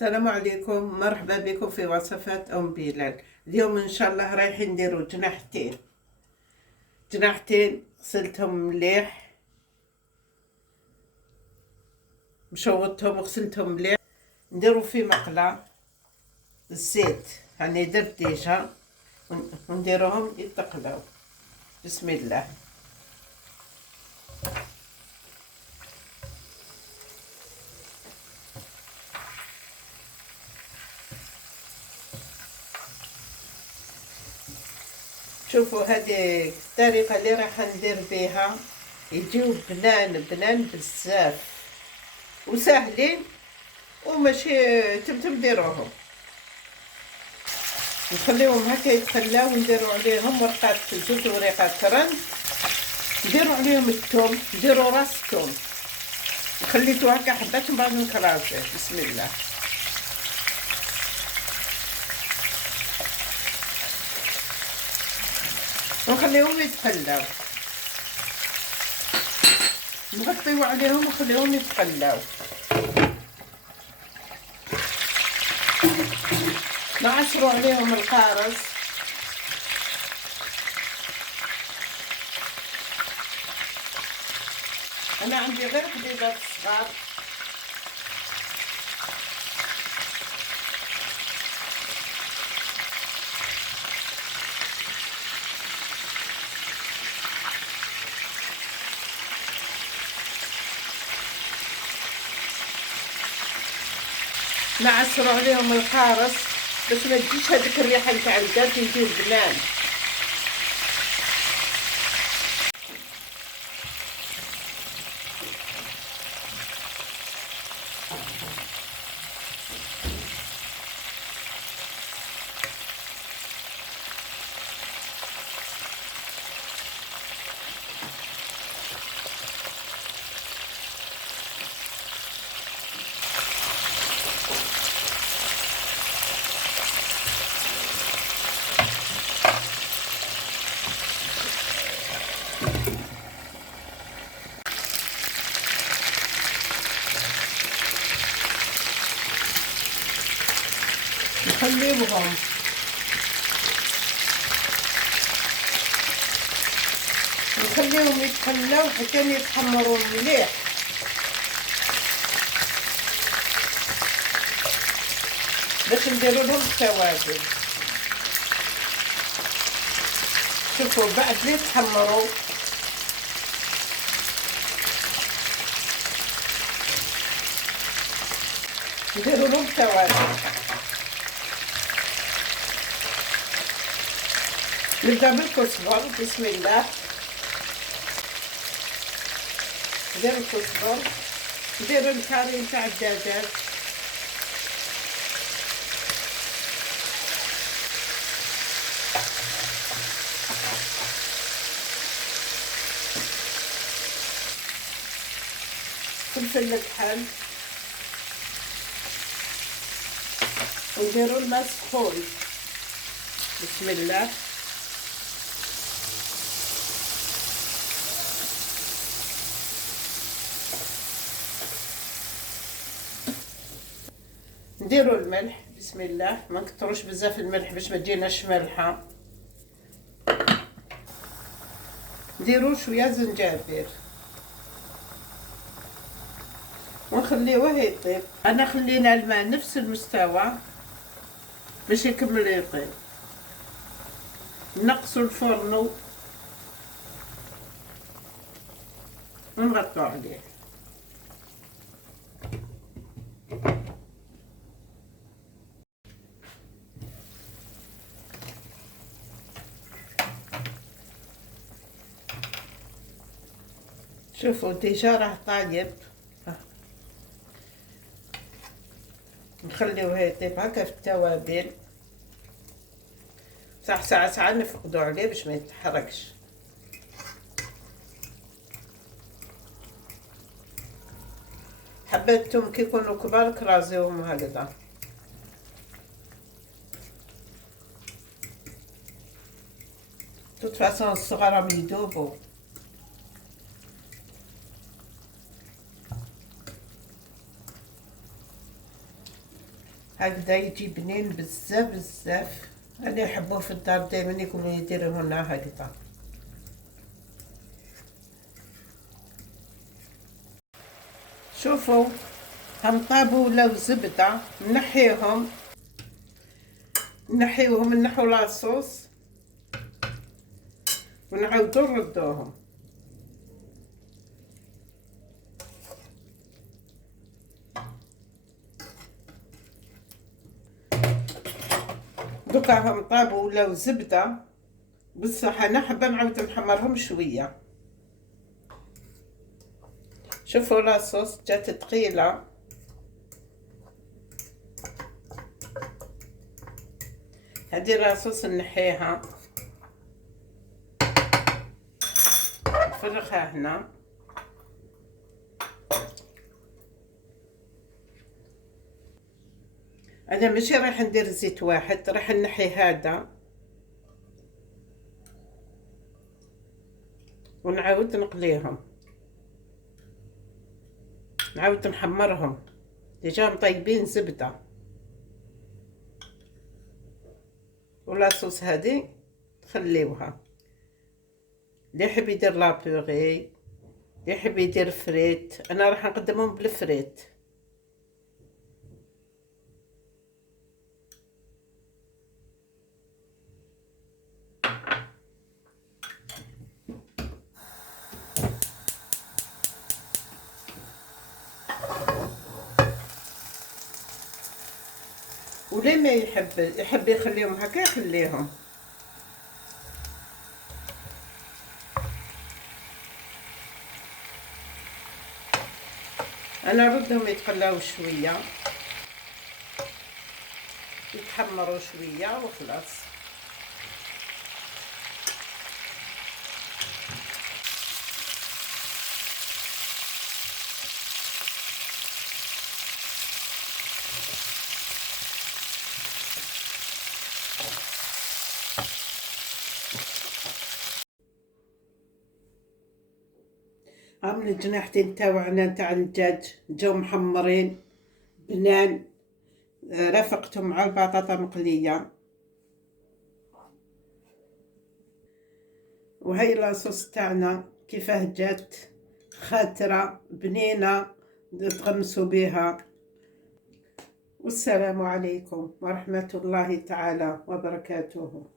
السلام عليكم، مرحبا بكم في وصفات ام بلال. اليوم ان شاء الله رايحين نديرو جناحتين غسلتهم مليح، مشوطتهم وغسلتهم مليح. نديرو في مقله الزيت، راني درت ديجا، ونديروهم يتقلاو. بسم الله. شوفوا هذه الطريقه اللي راح ندير بها، يجيو بنان بزاف وساهلين وماشي تمتم ديروهم. نخليهم هكا يتخلاو ونديرو عليهم ورقات زوج ورقات رند، نديرو عليهم الثوم، نديرو راس الثوم خليتو هكا حبات من بعد نكراسيه. بسم الله. ونخليهم يتخلاو، نغطيو عليهم ونخليهم يتخلاو. نعصرو عليهم القارص، انا عندي غير حديدات صغار. نعصرو عليهم القارص باش ما تجيش هذيك الريحه نتاع الكاز، يجيو بنان. نخليهم يتخلاو حتى يتحمروا مليح. باش نديرو لهم التوابل. شوفوا بعد لي تحمروا نديرو لهم التوابل. نبدا بالكزبر. بسم الله. ندير الكزبر، ندير الكاري نتاع الدجاج، فلفل الكحل، ونديرو الماء سخون. بسم الله. نديرو الملح. بسم الله. ما نكتروش بزاف الملح باش ما تجيناش مالحه. نديرو شويه زنجبيل ونخليوه يطيب. انا خلينا الماء نفس المستوى باش يكمل يطيب. نقصوا الفرن ونغطوا عليه. شوفوا ديجا راه طايب. نخليوه يطيب هكا في التوابل. صح ساعة نفقدو عليه باش ما يتحرقش. حبات الثوم كي يكونوا كبار كرازيوهم هكذا. توت فاصون الصغار راهم يذوبوا. هكذا يجي بنين بزاف بزاف. اللي يحبوه في الدار دائما يقولوا يديروه لنا هكذا. شوفوا هم طابوا ولاو زبده، نحيوهم نحو لاصوص ونعاودو نردوهم. دوكا هم طابوا ولاو زبده، بصح انا حابه نعاود نحمرهم شويه. شوفوا لاصوص جات ثقيله. هذه لاصوص نحيها نفرغها هنا. انا ماشي راح ندير زيت واحد، راح نحي هذا ونعاود نقليهم، نعاود نحمرهم. ديجا مطيبين زبده. ولاصوص هذه تخليوها. اللي يحب يدير لابوغي، اللي يحب يدير فريت، انا راح نقدمهم بالفريت. ولي ما يحب يخليهم هكا يخليهم. انا نردهم يتقلاو شويه، يتحمروا شويه وخلاص. هاهم الجناحتين تاوعنا تاع الدجاج جاو محمرين بنان. رافقتهم مع البطاطا مقليه. وهي لاصوص تاعنا كيفاه جات خاتره بنينه تغمسوا بها. والسلام عليكم ورحمه الله تعالى وبركاته.